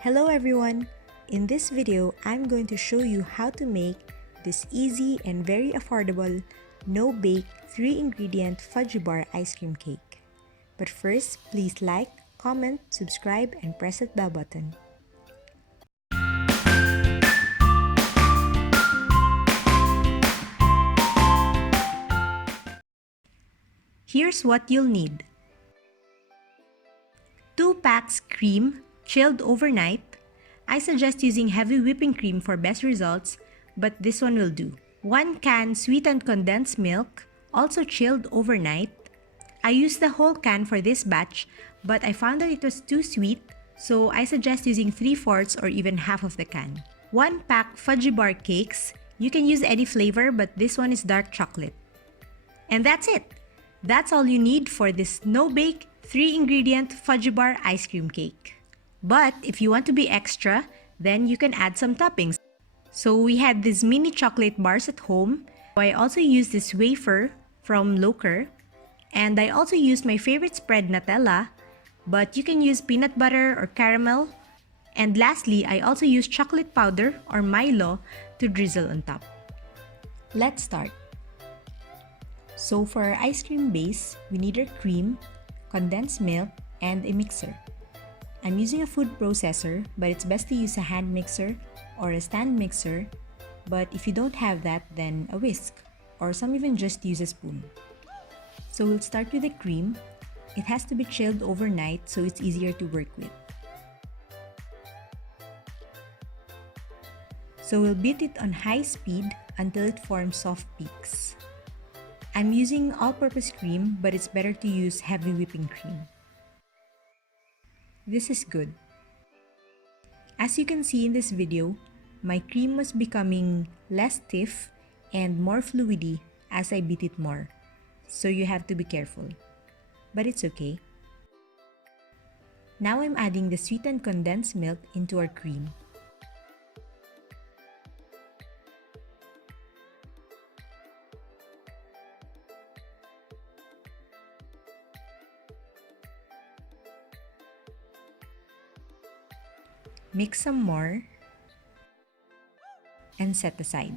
Hello everyone! In this video, I'm going to show you how to make this easy and very affordable no-bake 3-ingredient fudgy bar ice cream cake. But first, please like, comment, subscribe, and press that bell button. Here's what you'll need. 2 packs cream, chilled overnight. I suggest using heavy whipping cream for best results, but this one will do. 1 can sweetened condensed milk, also chilled overnight. I used the whole can for this batch, but I found that it was too sweet, so I suggest using 3/4 or even half of the can. 1 pack fudgy bar cakes. You can use any flavor, but this one is dark chocolate. And that's it! That's all you need for this no-bake 3-ingredient fudgy bar ice cream cake. But if you want to be extra, then you can add some toppings. So we had these mini chocolate bars at home. I also used this wafer from Loker. And I also used my favorite spread, Nutella, but you can use peanut butter or caramel. And lastly, I also used chocolate powder or Milo to drizzle on top. Let's start. So for our ice cream base, we need our cream, condensed milk, and a mixer. I'm using a food processor, but it's best to use a hand mixer or a stand mixer. But if you don't have that, then a whisk, or some even just use a spoon. So we'll start with the cream. It has to be chilled overnight so it's easier to work with. So we'll beat it on high speed until it forms soft peaks. I'm using all-purpose cream, but it's better to use heavy whipping cream. This is good. As you can see in this video, my cream was becoming less stiff and more fluidy as I beat it more. So you have to be careful. But it's okay. Now I'm adding the sweetened condensed milk into our cream. Mix some more and set aside.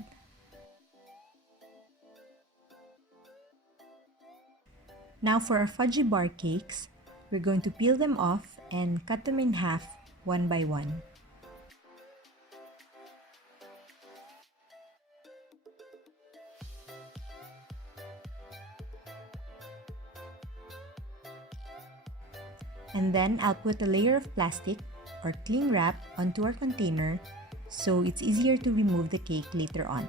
Now for our fudgy bar cakes, we're going to peel them off and cut them in half one by one. And then I'll put a layer of plastic or cling wrap onto our container so it's easier to remove the cake later on.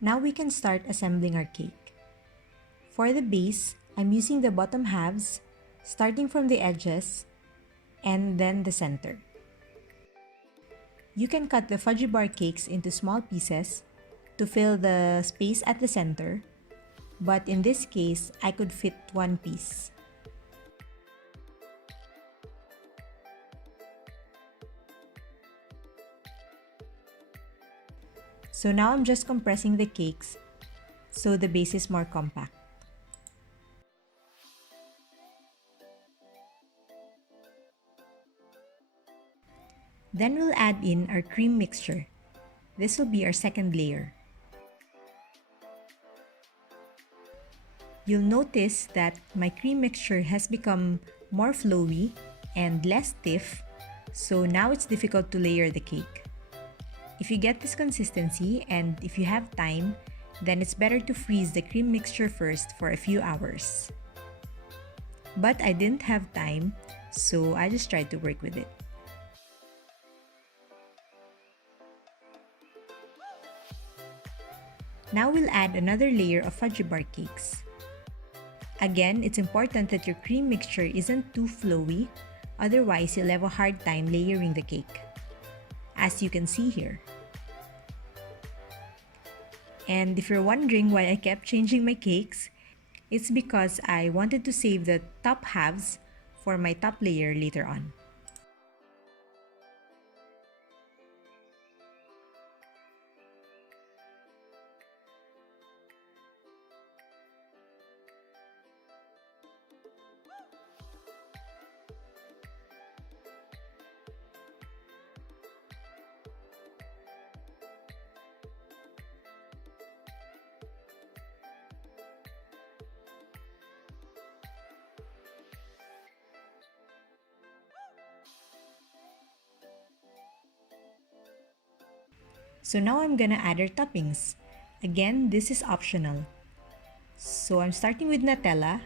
Now we can start assembling our cake. For the base, I'm using the bottom halves, starting from the edges and then the center. You can cut the fudgy bar cakes into small pieces to fill the space at the center, but in this case, I could fit 1 piece. So now I'm just compressing the cakes so the base is more compact. Then we'll add in our cream mixture. This will be our second layer. You'll notice that my cream mixture has become more flowy and less stiff, so now it's difficult to layer the cake. If you get this consistency and if you have time, then it's better to freeze the cream mixture first for a few hours. But I didn't have time, so I just tried to work with it. Now we'll add another layer of fudgy bar cakes. Again, it's important that your cream mixture isn't too flowy, otherwise you'll have a hard time layering the cake, as you can see here. And if you're wondering why I kept changing my cakes, it's because I wanted to save the top halves for my top layer later on. So now I'm gonna add our toppings. Again, this is optional. So I'm starting with Nutella.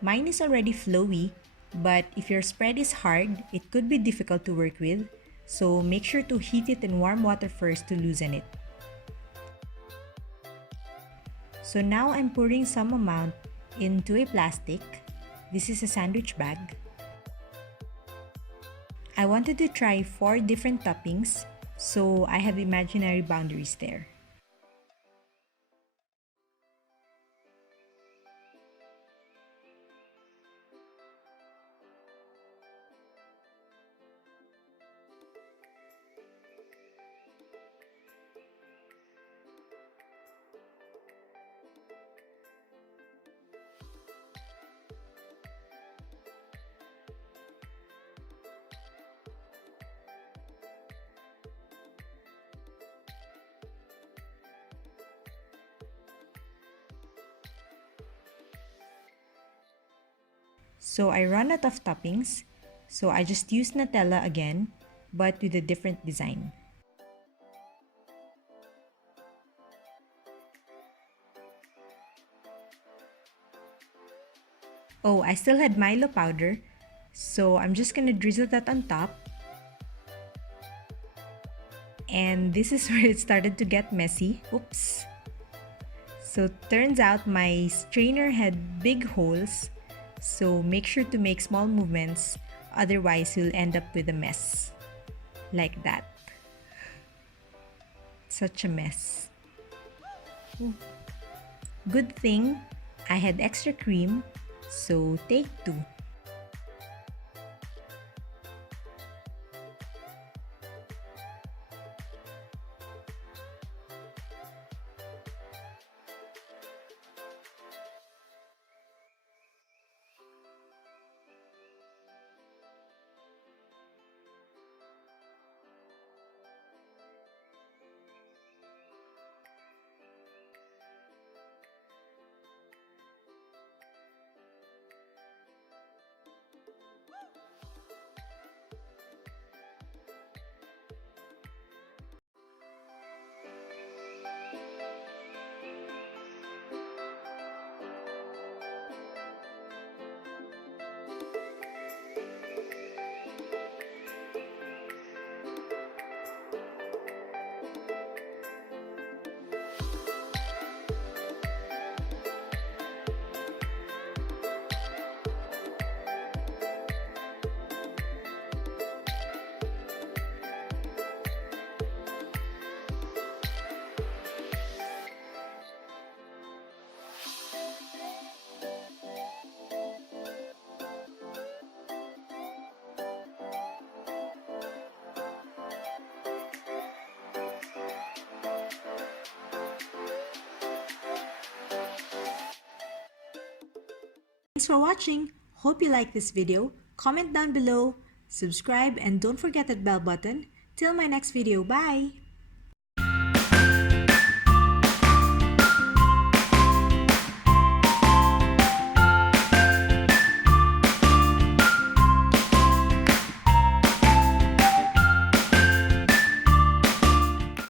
Mine is already flowy, but if your spread is hard, it could be difficult to work with. So make sure to heat it in warm water first to loosen it. So now I'm pouring some amount into a plastic. This is a sandwich bag. I wanted to try 4 different toppings, so I have imaginary boundaries there. So I ran out of toppings, so I just used Nutella again, but with a different design. Oh, I still had Milo powder, so I'm just gonna drizzle that on top. And this is where it started to get messy. Oops. So turns out my strainer had big holes, so make sure to make small movements, otherwise you'll end up with a mess. Like that. Such a mess. Ooh. Good thing I had extra cream, so take 2. Thanks for watching. Hope you like this video. Comment down below, subscribe, and don't forget that bell button. Till my next video. Bye!